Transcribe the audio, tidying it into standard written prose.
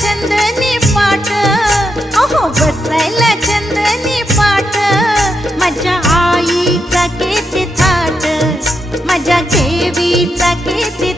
चंदनी पाट, अहो बसायला चंदनी पाट, माझ्या आईचा किती थाट, माझ्या देवीचा किती